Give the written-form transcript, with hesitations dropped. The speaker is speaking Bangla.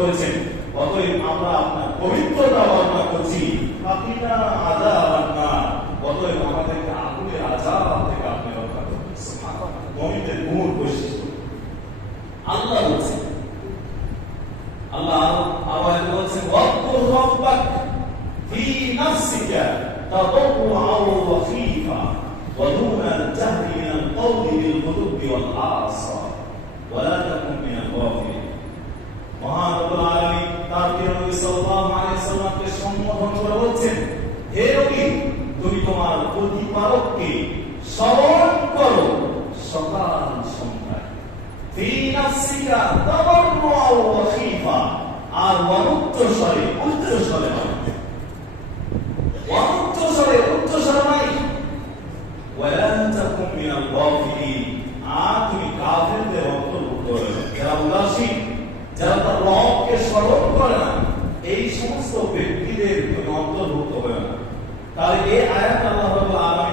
করেছেন। অতএব আমরা আপনার পবিত্রতা বর্ণনা করছি, বাকিটা আযাবান নার, অতএব আমাদেরকে আগুনের আযাব থেকে আপনি রক্ষা করুন। সুবহানাল্লাহ, মুমিনদের মূল বৈশিষ্ট্য আল্লাহ বলছেন। আল্লাহ আবার বলছেন, ওয়াকুর রাব্বাক ফি নাফসিকা তাদাররুআন ওয়া খীফা ওয়া দুনাল জাহরি মিনাল কওলি বিল গুদুবি ওয়াল আসাল ওয়া লা তাকুন মিনাল গাফিলিন। মহান রব্বুল আলামিন তার প্রিয় নবী সাল্লাল্লাহু আলাইহি ওয়াসাল্লামকে সম্বোধন করে বলছেন, হে নবী, তুমি তোমার প্রতিপালককে স্মরণ করো সকাল সন্ধ্যায়। ফি নাফসিকা তাদাররুআন ওয়া খীফা, আর উচ্চস্বরে, উচ্চস্বরে বলতে, উচ্চস্বরে, উচ্চস্বরে নাই। ওয়া লা তাকুন মিনাল গাফিলিন, আর তুমি কাফেরদের অন্তর্ভুক্ত হবে না, যারা উদাসীন, যারা তার রবকে স্মরণ করে না, এই সমস্ত ব্যক্তিদের তুমি অন্তর্ভুক্ত হবে না। তাহলে এই আয়াত আল্লাহ রাব্বুল আলামিন